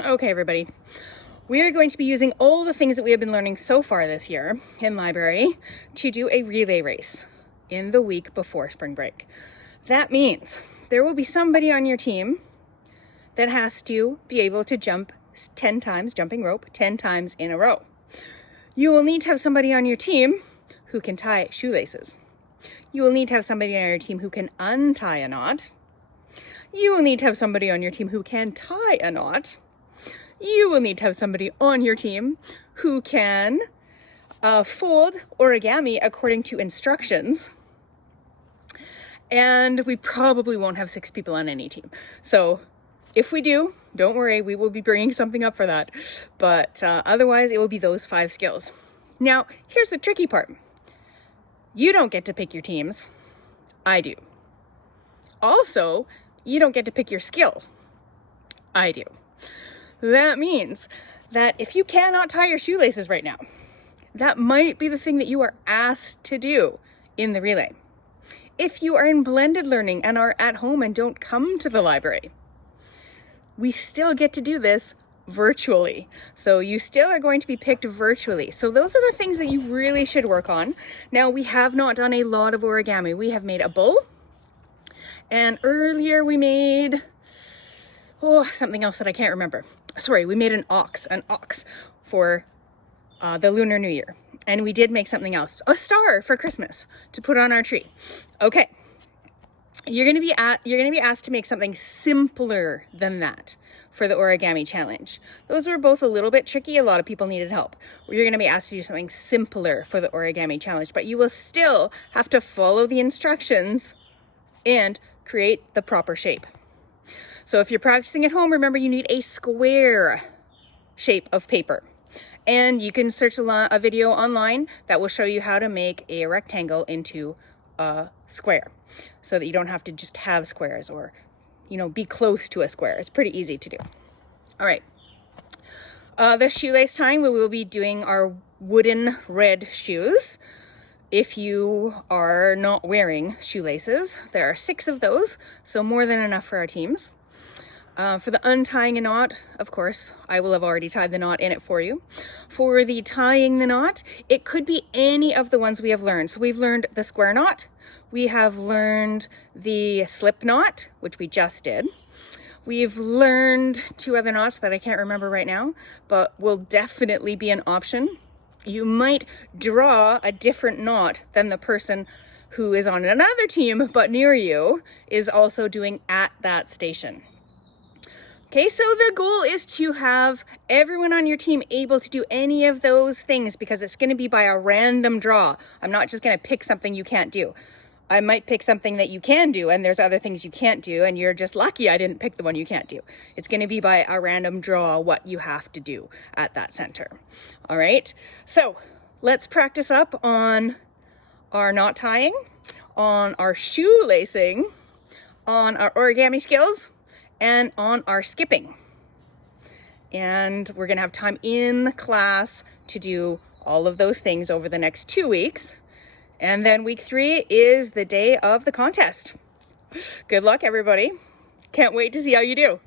Okay, everybody. We are going to be using all the things that we have been learning so far this year in library to do a relay race in the week before spring break. That means there will be somebody on your team that has to be able to jump 10 times, jumping rope, 10 times in a row. You will need to have somebody on your team who can tie shoelaces. You will need to have somebody on your team who can untie a knot. You will need to have somebody on your team who can tie a knot. You will need to have somebody on your team who can fold origami according to instructions. And we probably won't have 6 people on any team. So if we do, don't worry, we will be bringing something up for that. But otherwise, it will be those 5 skills. Now, here's the tricky part. You don't get to pick your teams. I do. Also, you don't get to pick your skill. I do. That means that if you cannot tie your shoelaces right now, that might be the thing that you are asked to do in the relay. If you are in blended learning and are at home and don't come to the library, we still get to do this virtually. So you still are going to be picked virtually. So those are the things that you really should work on. Now, we have not done a lot of origami. We have made a bull, and earlier we made, something else that I can't remember. Sorry, we made an ox for the Lunar New Year. And we did make something else, a star for Christmas to put on our tree. Okay, you're gonna be asked to make something simpler than that for the origami challenge. Those were both a little bit tricky. A lot of people needed help. You're gonna be asked to do something simpler for the origami challenge, but you will still have to follow the instructions and create the proper shape. So if you're practicing at home, remember you need a square shape of paper. And you can search a video online that will show you how to make a rectangle into a square so that you don't have to just have squares or, be close to a square. It's pretty easy to do. All right. The shoelace tying, we will be doing our wooden red shoes. If you are not wearing shoelaces, there are 6 of those, so more than enough for our teams. For the untying a knot, of course, I will have already tied the knot in it for you. For the tying the knot, it could be any of the ones we have learned. So we've learned the square knot. We have learned the slip knot, which we just did. We've learned 2 other knots that I can't remember right now, but will definitely be an option. You might draw a different knot than the person who is on another team but near you is also doing at that station. Okay, so the goal is to have everyone on your team able to do any of those things because it's going to be by a random draw. I'm not just going to pick something you can't do. I might pick something that you can do and there's other things you can't do and you're just lucky I didn't pick the one you can't do. It's going to be by a random draw what you have to do at that center. All right, so let's practice up on our knot tying, on our shoelacing, on our origami skills, and on our skipping. And we're gonna have time in class to do all of those things over the next 2 weeks. And then week 3 is the day of the contest. Good luck, everybody. Can't wait to see how you do.